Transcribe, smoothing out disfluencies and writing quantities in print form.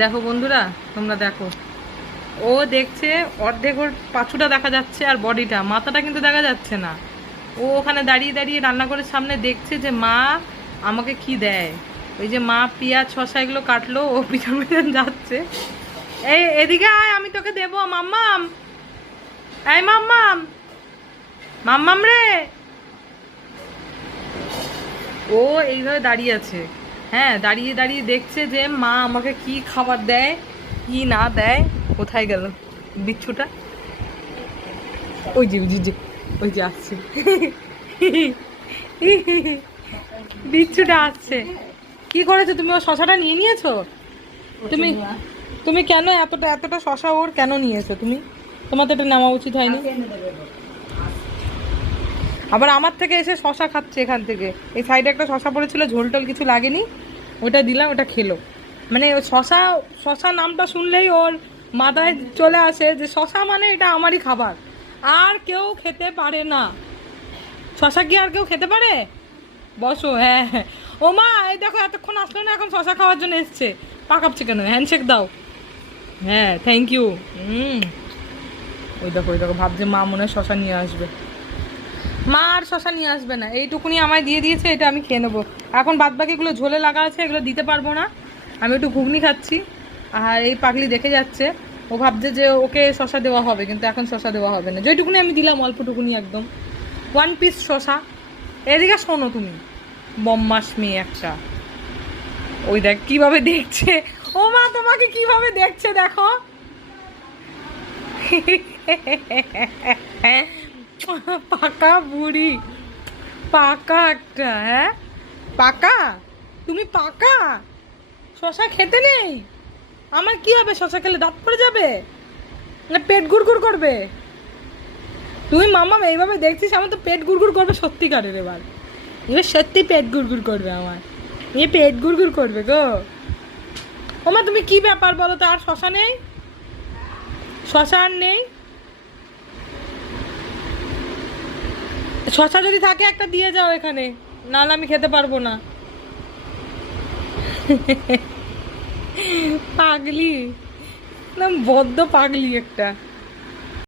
দেখো বন্ধুরা, তোমরা দেখো, ও দেখছে অর্ধেক ওর পাছুটা দেখা যাচ্ছে আর বডিটা, মাথাটা কিন্তু দেখা যাচ্ছে না। ও ওখানে দাঁড়িয়ে দাঁড়িয়ে রান্নাঘরের সামনে দেখছে যে মা আমাকে কি দেয়। ওই যে মা পেঁয়াজ শসা এগুলো কাটলো, ও পিছন পিছন যাচ্ছে। এই এদিকে আয়, আমি তোকে দেবো। মাম্মাম, এই মাম্মাম, মাম্মাম রে। ও এইভাবে দাঁড়িয়ে আছে, হ্যাঁ, দাঁড়িয়ে দাঁড়িয়ে দেখছে যে মা আমাকে কি খাবার দেয় কি না দেয়। কোথায় গেল বিচ্ছুটা? ওই যে ওই যে ওই যে আসছে, বিচ্ছুটা আসছে। কি করেছো তুমি? ও শশাটা নিয়ে নিয়েছো? তুমি তুমি কেন এতটা এতটা শশা ওর কেন নিয়েছো তুমি? তোমার তো এটা নেওয়া উচিত হয়নি। আবার আমার থেকে এসে শশা খাচ্ছে এখান থেকে। এই সাইডে একটা শশা পড়েছিল, ঝোল টোল কিছু লাগেনি, ওটা দিলাম, ওটা খেলো। মানে শশা, শশা নামটা শুনলেই ওর মাথায় চলে আসে যে শশা মানে এটা আমারই খাবার, আর কেউ খেতে পারে না। শশা কি আর কেউ খেতে পারে? বসো, হ্যাঁ হ্যাঁ। ও মা, এই দেখো এতক্ষণ আসলো না, এখন শশা খাওয়ার জন্য এসছে। পাকাচ্ছে কেন? হ্যান্ডশেক দাও। হ্যাঁ, থ্যাংক ইউ। ওই দেখো ওই দেখো, ভাবছে মা মনে হয় শশা নিয়ে আসবে। মা আর শশা নিয়ে আসবে না, এইটুকুনি আমায় দিয়ে দিয়েছে, এটা আমি খেয়ে নেবো। এখন বাদ বাকিগুলো ঝোলে লাগা আছে, এগুলো দিতে পারবো না। আমি একটু ঘুগনি খাচ্ছি। আর এই পাগলি দেখে যাচ্ছে, ও ভাবছে যে ওকে শশা দেওয়া হবে, কিন্তু এখন শশা দেওয়া হবে না। যেটুকুনি আমি দিলাম অল্পটুকুনি, একদম 1 পিস শশা। এদিকে শোনো তুমি, বম্মাস মেয়ে একটা। ওই দেখ কিভাবে দেখছে। ও মা, তোমাকে কিভাবে দেখছে দেখো। পাকা বুড়ি, পাকা একটা। হ্যাঁ পাকা, তুমি পাকা। শশা খেতে নেই? আমার কি হবে শশা খেলে? দাঁত পড়ে যাবে না পেট গুড়গুড় করবে? তুমি মাম্মা এইভাবে দেখছিস, আমার তো পেট গুড়গুড় করবে সত্যিকারের। এবার এবার সত্যি পেট গুড়গুড় করবে আমার, পেট গুড়গুড় করবে গো। ওমা তুমি কি ব্যাপার বলো তো? আর শশা নেই? শশা আর নেই? শশা যদি থাকে একটা দিয়ে যাও এখানে, নাহলে আমি খেতে পারবো না। পাগলি, না বড্ড পাগলি একটা।